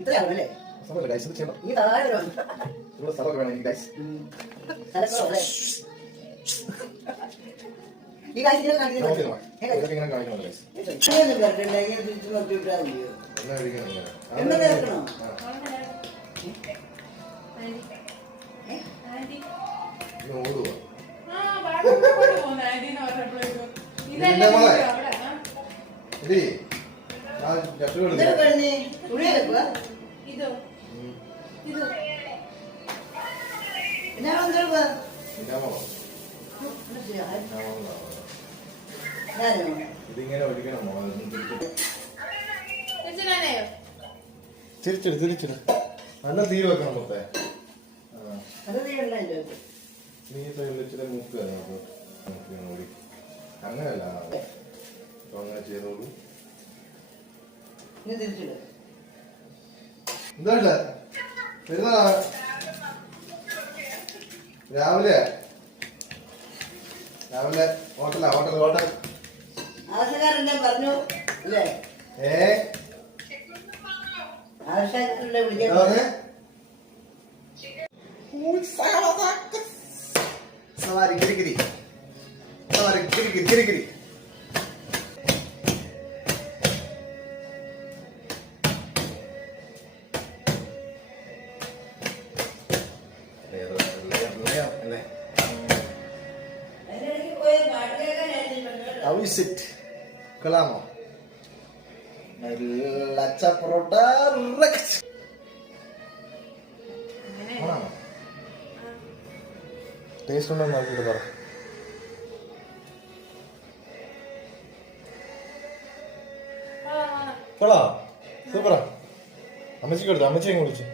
ഇത്രയാണല്ലേ ഈ താഴെ ഈ കാര്യം തിരിച്ചിട് തിരിച്ചിട് നല്ല തീ വെക്കണം മൊത്തേ നീ ഇപ്പൊ വിളിച്ചിട്ട് മൂക്ക് കൂടി അങ്ങനെയല്ല അപ്പൊ അങ്ങനെ ചെയ്തോളൂ. എന്താ വരുന്ന രാവിലെ രാവിലെ ഹോട്ടലാ ഹോട്ടൽ ഹോട്ടൽ ആവശ്യക്കാരെല്ലാം പറഞ്ഞു അല്ലേ? ആവശ്യക്കാരുടെ വിളിക്കാൻ സവാരി ഗിരിഗിരി സവാരി ഗിരിഗിരി ഗിരിഗിരി കൊള്ളാമോ? നല്ല പൊറോട്ട ടേസ്റ്റ് ഉണ്ടോ നോക്കിയിട്ട് പറ. കൊള്ളാം, സൂപ്പറാ. അമ്മച്ചിക്ക് എടുത്തു, അമ്മച്ചിയും വിളിച്ചു.